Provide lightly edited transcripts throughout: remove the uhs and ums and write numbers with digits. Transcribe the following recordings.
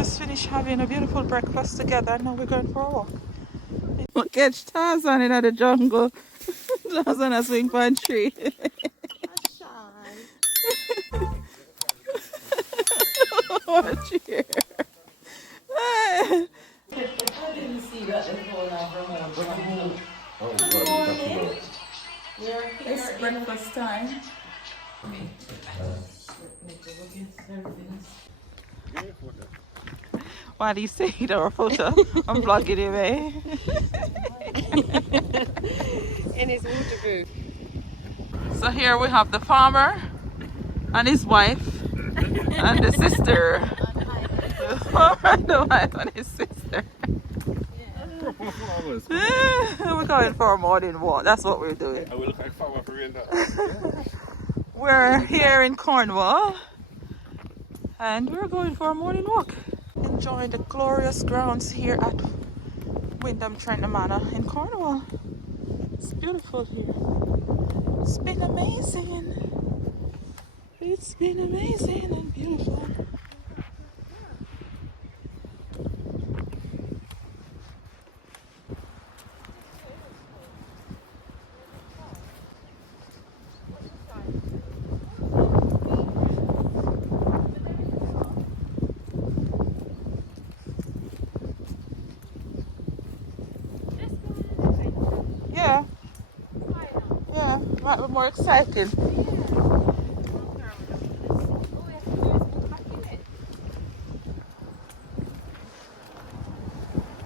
just finished having a beautiful breakfast together and now we're going for a walk. We'll catch Tarzan in the jungle. Tarzan a swing for a tree. What a cheer. I didn't see that before now. It's breakfast time. Why do you say it or a photo? I'm vlogging him, eh? In his waterproof. So here we have the farmer and his wife and the sister. The farmer and the wife and his sister. We're going for a morning walk. That's what we're doing. I will look like farmer for real. We're here in Cornwall and we're going for a morning walk. Enjoying the glorious grounds here at Wyndham Trenton Manor in Cornwall. It's beautiful here. It's been amazing. It's been amazing and beautiful. Yeah. Yeah, might be more exciting.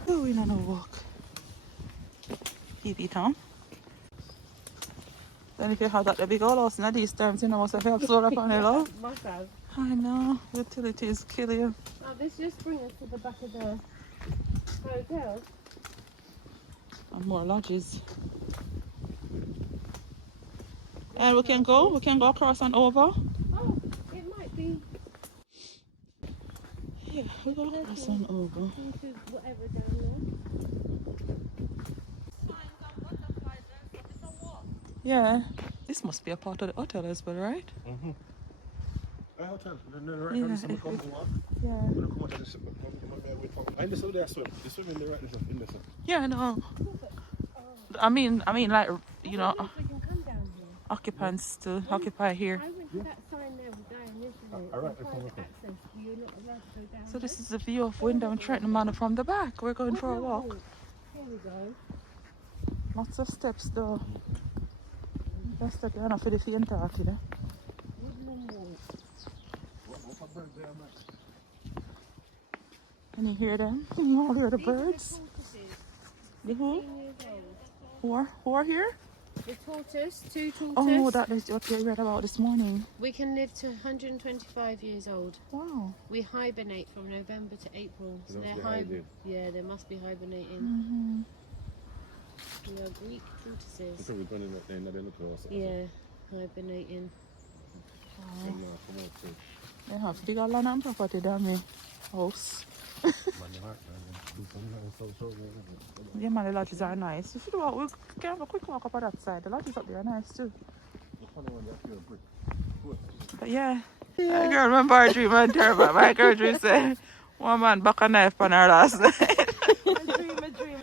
Going on a walk. Keep it on. Then if you had that the big old house in these terms, you know, must have helped solar panel. Must have. I know, utilities kill you. Oh, this just brings us to the back of the hotel. And more lodges. And we can go across and over. Oh, it might be. Yeah, we go across and over. Into whatever down there. Yeah, this must be a part of the hotel as well, right? Mm-hmm. A hotel. Yeah. Yeah. Yeah, I know. I mean, like, you know, We can come down here. occupants to occupy here. I went to that sign there with Diane yesterday. Alright, Private access. You're not allowed to go down. So this is the view of Wyndham Trenton Manor from the back. We're going for a walk. Here we go. Lots of steps though. That's the kind of for the faint-hearted. Woodland Walk. Can you hear them? Can you all hear the birds? The who? 15 years old. Who are here? The tortoise, two tortoise. Oh, that is what you read about this morning. We can live to 125 years old. Wow. We hibernate from November to April. So They they're must be hiding. yeah, they must be hibernating. Mm-hmm. We are Greek tortoises. So we're going in the end of the house. Yeah, hibernating. They have big land and property down the house. Yeah, man, the lodges are nice. If you do, we can have a quick walk up on that side. The lodges up there are nice too. But yeah. My girl, remember our dream and terrible. My girl dream said, one man back a knife on her last night. A dream.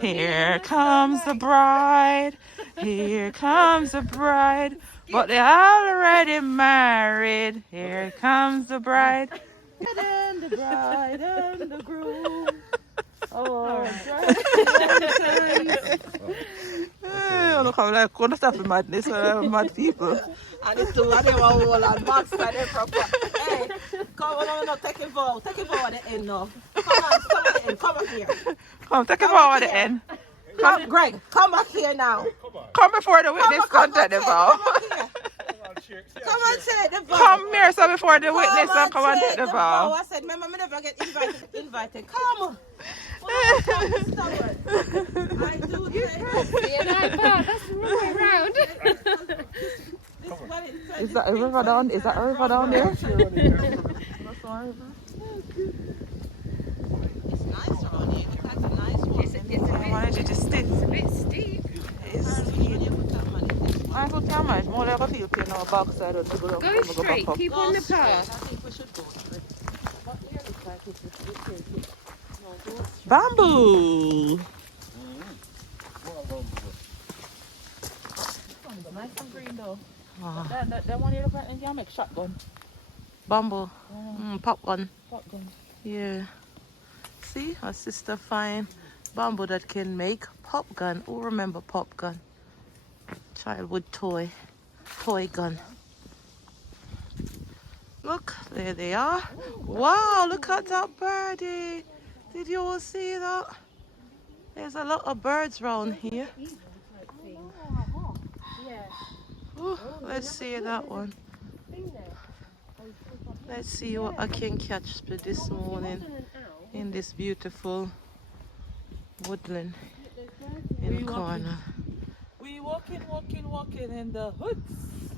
Here comes the bride. Here comes the bride. But they're already married. Here comes the bride. And the bride and the groom. Oh, look how like gonna stop the madness mad people. And it's the one they want all and mad side proper. Hey, come on, no, take a vow at the end now. Come on, come at the end, come up here. Come, take a vow at the end. Come, Greg, come back here now. Come before the witness contact the vow. Come and say the vow. Come here, so before the witness and come and take the vow. I said, remember, I never get invited. Come. I do this. Yeah, that's the wrong way round. Is that a river down? Is that a river down there? It's nice around here. That's a nice one. I wanted you to stick. It's a bit steep. I put camera. More like a feel pain on the backside. Go straight. Keep on the path. I think we should go straight. Bamboo. Nice and green though. Ah, That one you look at, you make shotgun. bamboo. Popcorn. Shotgun. Yeah. See, my sister find bamboo that can make pop gun. Who remember pop gun? Childhood toy gun. Look, there they are. Wow, look at that birdie. Did you all see that? There's a lot of birds around here. Ooh, let's see that one. Let's see what I can catch for this morning in this beautiful woodland in Cornwall. We walking in the hoods.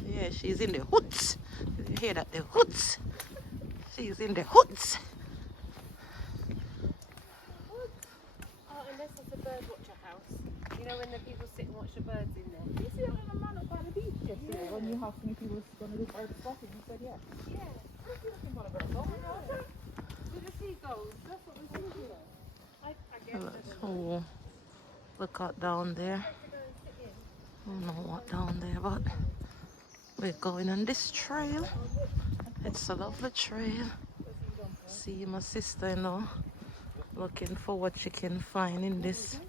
Yeah, she's in the hoods. You hear that? The hoods. She's in the hoods. Oh, unless it's a bird watcher house. You know when the people sit and watch the birds in there. You see that little man up by the beach yesterday when you asked me if he was going to do bird spotting? You said yes. Yeah. What's he looking for a bird? Oh, with the seagulls. That's what we're thinking of. I guess. Oh, look out down there. I don't know what down there, but we're going on this trail. It's a lovely trail. See my sister-in-law looking for what she can find in this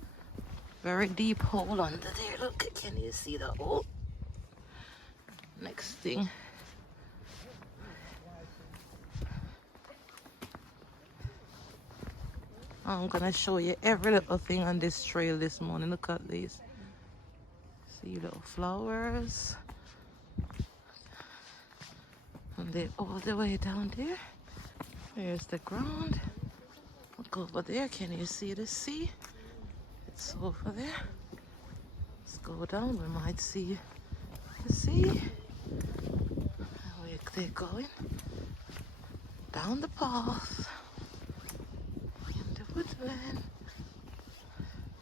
very deep hole under there. Look, can you see that? Oh, next thing. I'm gonna show you every little thing on this trail this morning. Look at these. See little flowers. And they're all the way down there. There's the ground. Look over there. Can you see the sea? It's over there. Let's go down. We might see the sea. They're going down the path in the woodland.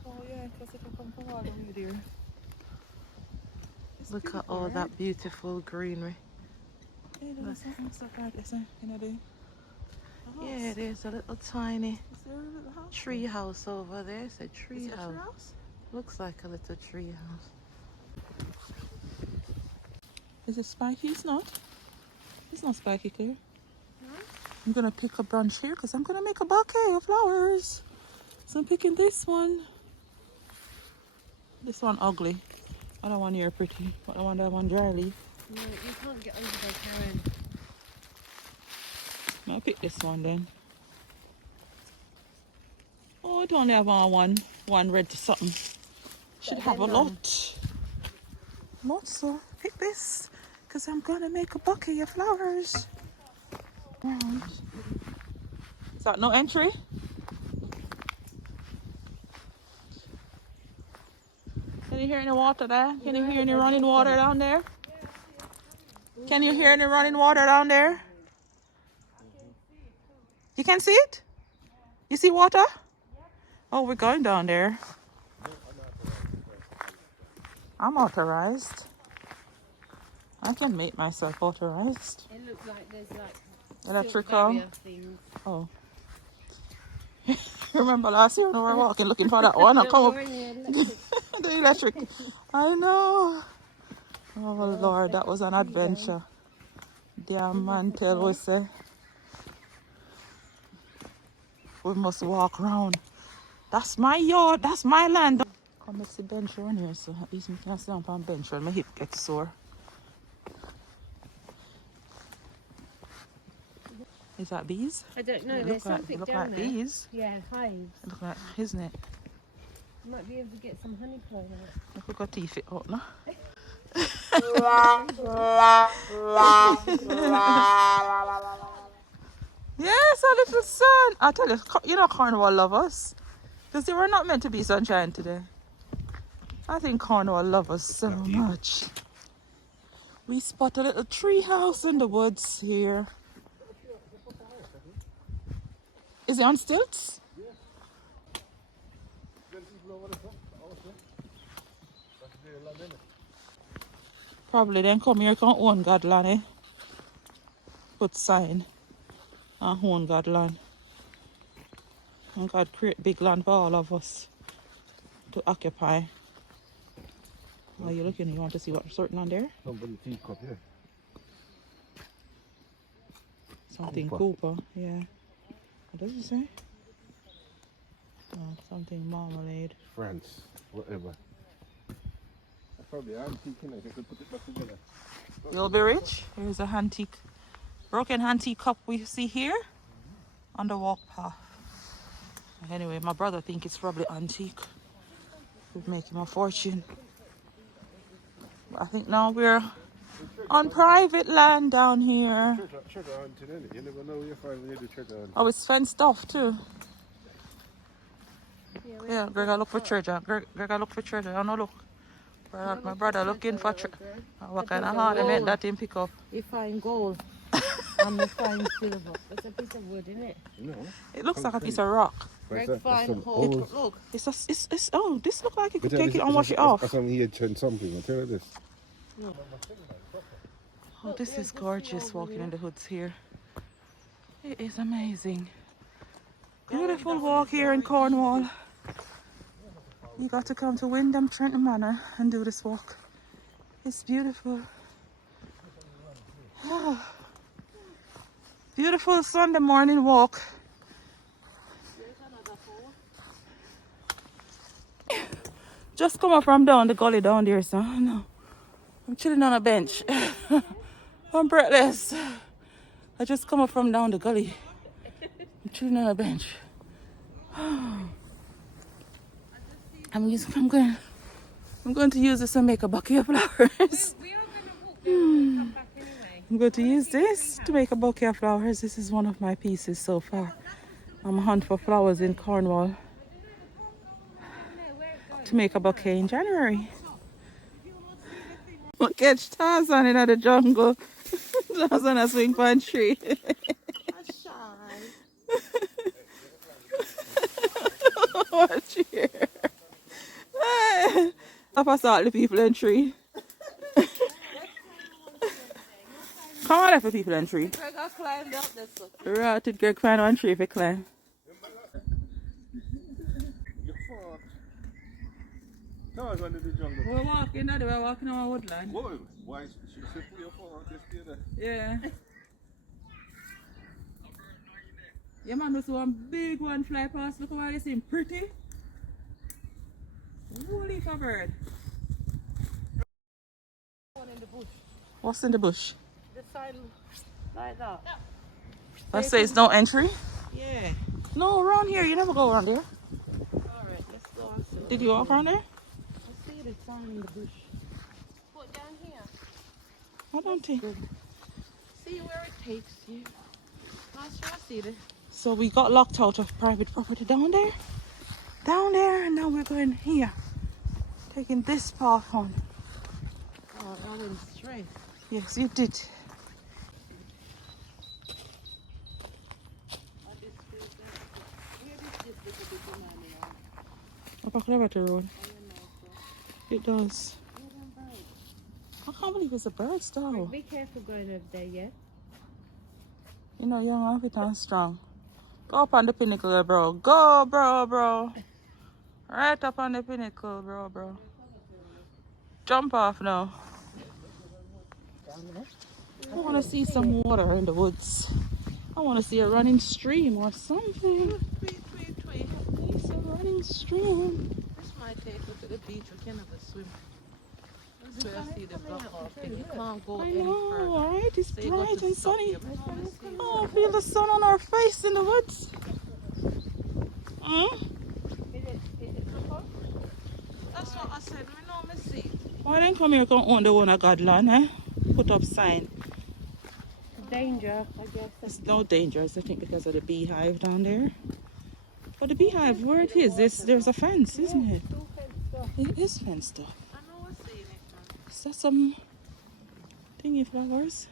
Oh yeah, because it can come from all the way there. Look at all that beautiful greenery. Hey, there's something stuck right there, you know, Yeah, there's a little tiny Is there a little house? tree house over there. It's a tree Is it a house. tree house? Looks like a little tree house. Is it spiky? It's not. It's not spiky, Claire. I'm gonna pick a branch here because I'm gonna make a bouquet of flowers. So I'm picking this one. This one ugly. I don't want your pretty, but I want that one dry leaf. No, you can't get over there, Karen. I'll pick this one then. Oh, I don't only have one red to something. Should have a lot. Lots, so pick this because I'm gonna make a bouquet of flowers. Right. Is that no entry? Can you hear any water there? Can you hear any running water down there? Can you hear any running water down there? You can see it? You see water? Oh, we're going down there. I'm authorized. I can make myself authorized. It looks like there's like Electrical. barrier things. Oh. Remember last year when we were walking looking for that one? I come up. The electric. I know. Oh Lord, that was an adventure. Damn man, tell us say we must walk round. That's my yard, that's my land. Come let's see bench around here so at least we can sit down on bench when my hip gets sore. Is that bees? I don't know. It There's look like, something it look down like there. bees. Yeah, hives. It look like, isn't it? Might be able to get some honey comb out. Look, we got teeth it out now. Yes, our little son. I tell you, you know Cornwall love us. Because they were not meant to be sunshine today. I think Cornwall love us so much. We spot a little tree house in the woods here. Is it on stilts? Probably then come here can own God land, eh? Put sign on own God land. And God create big land for all of us to occupy. Why are you looking? You want to see what's certain on there? Somebody teacup, yeah. Something Cooper. Cooper, yeah. What does it say? Oh, something marmalade. France, whatever. That's probably antique, innit? You could put it back together. You'll be rich. Here's a antique, broken antique cup we see here on the walk path. Anyway, my brother think it's probably antique. Would make him a fortune. But I think now we're on private land down here. Treasure hunting, innit? You never know where you find when you do treasure hunting. Oh, it's fenced off too. Yeah, Greg, I look for treasure. Greg, I look for treasure. I don't look. My brother looking for treasure. What kind of hard event that him pick up? You find gold. And you find silver. It's a piece of wood, isn't it? No. It looks like a piece of rock. Greg find holes. Look, it's oh, this look like you could take it and wash it off. That's on here and something. I'll tell you this. Oh, this is gorgeous walking in the hoods here. It is amazing. Beautiful walk here in Cornwall. You got to come to Wyndham Trenton Manor and do this walk. It's beautiful. Oh. Beautiful Sunday morning walk. Just come up from down the gully down there, son. No. I'm chilling on a bench. I'm breathless. I just come up from down the gully. I'm chilling on a bench. I'm going to use this to make a bouquet of flowers. I'm going to use this to make a bouquet of flowers. This is one of my pieces so far. I'm hunting for flowers in Cornwall to make a bouquet in January. We'll catch Tarzan in the jungle. Tarzan a swing from a tree. Watch here. I saw all the people in the tree. Come on, for people in the tree. Greg has climbed up this one. Right, did Greg find one tree if he climb? Tarzan in the jungle. We're walking, we're walking on our woodland. Whoa, why should you put your phone out there? Yeah. Yeah, man, there's one big one fly past. Look how they seem pretty. Holy for bird. One in the bush. What's in the bush? The sign like that. That says no entry? Yeah. No, around here. You never go around there. Alright, let's go and see. Did you walk around there? I see the sign in the bush. Put down here. I don't think. See where it takes you. Not sure I see it. So we got locked out of private property down there. Down there, and now we're going here. Taking this path on. Oh, I went straight. Yes, you did. Up a road. It does. I can't believe it's a bird though. Be careful going over there, yeah? You know, you're not fit and strong. Go up on the pinnacle, bro. Go, bro. Right up on the pinnacle, bro. Jump off now. I want to see some water in the woods. I want to see a running stream or something. Tweet. It's a running stream. This might take us to the beach. We can have a swim. This is where I see the block off thing. You can't go I any know, further. right? It's So you got bright to and stop sunny. here before we see. Oh, feel the sun on our face in the woods. That's what I said. We know me see. Why then come here, come own the one of Godland, eh? Put up sign. Danger, I guess. It's no dangerous, I think, because of the beehive down there. But the beehive, where it is, there's a fence, isn't it? It is fenced up. I know we're seeing it, man. Is that some thingy flowers?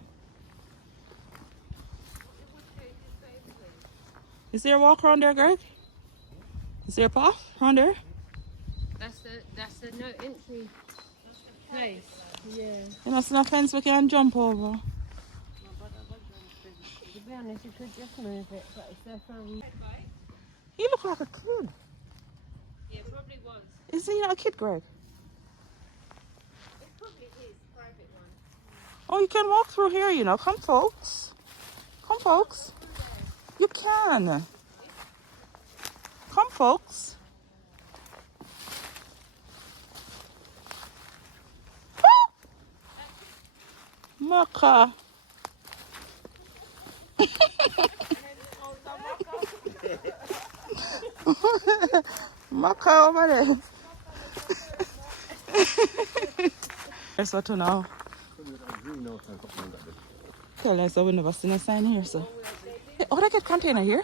Is there a walk around there, Greg? Is there a path around there? That's the no entry place. Yeah. And that's a fence we can jump over. To be honest, you could just move it, but it's there for a week. He looked like a kid. Yeah, probably was. Is he not a kid, Greg? It's probably his private one. Oh, you can walk through here, you know. Come, folks. Come, folks. You can. Come, folks. Maka. Maka over there. There's what to know. Tell us that we never seen a sign here, so. Oh, they get container here?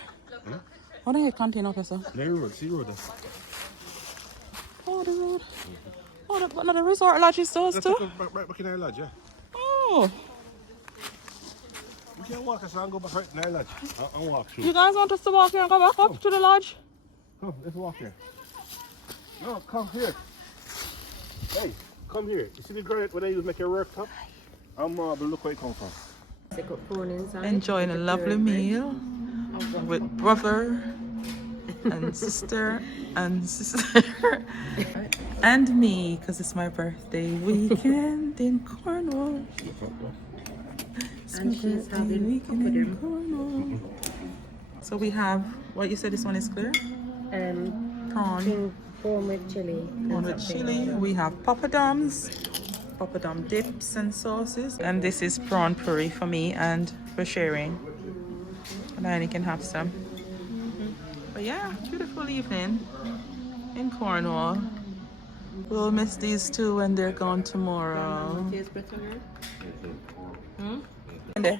Oh, they get container okay, so. No road, see road. Oh, the road. Oh, but another resort lodge is those too? Right back in our lodge, yeah. Oh. We can walk us and go back right in our lodge. I'll walk through. You guys want us to walk here and go back up to the lodge? Come, let's walk here. No, come here. Hey, come here. You see the granite where they use make your work top? I'm marble, look where it come from. They got prawn inside. Enjoying a lovely meal with brother and sister and me, because it's my birthday weekend in Cornwall. And she's having papadum. Cornwall. So we have, what you said this one is clear? Prawn. Prawn with chili. Prawn with chili. We have papadums, papadum dips and sauces. And this is prawn puree for me and for sharing. And then you can have some. But yeah, beautiful evening in Cornwall. We'll miss these two when they're gone tomorrow. And there.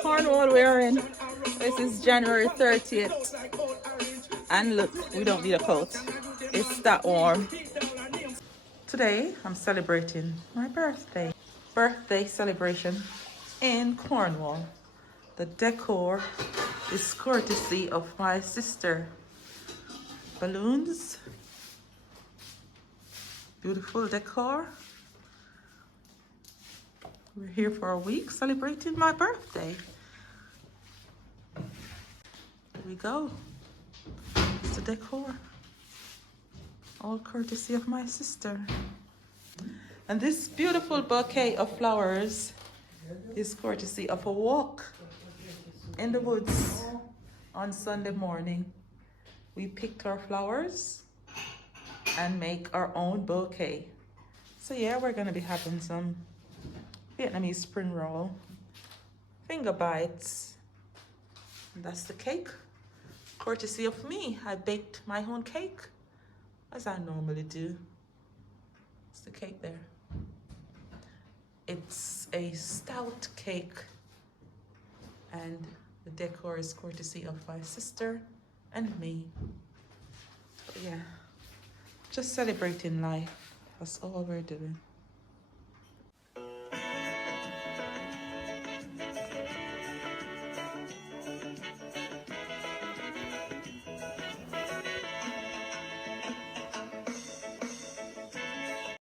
Cornwall we're in. This is January 30th. And look, we don't need a coat. It's that warm. Today, I'm celebrating my birthday. Birthday celebration in Cornwall. The decor is courtesy of my sister. Balloons. Beautiful decor. We're here for a week celebrating my birthday. Here we go. It's the decor. All courtesy of my sister. And this beautiful bouquet of flowers is courtesy of a walk in the woods on Sunday morning. We picked our flowers and make our own bouquet. So yeah, we're gonna be having some Vietnamese spring roll, finger bites, and that's the cake. Courtesy of me, I baked my own cake, as I normally do. It's the cake there. It's a stout cake, and the decor is courtesy of my sister and me. But yeah, just celebrating life. That's all we're doing.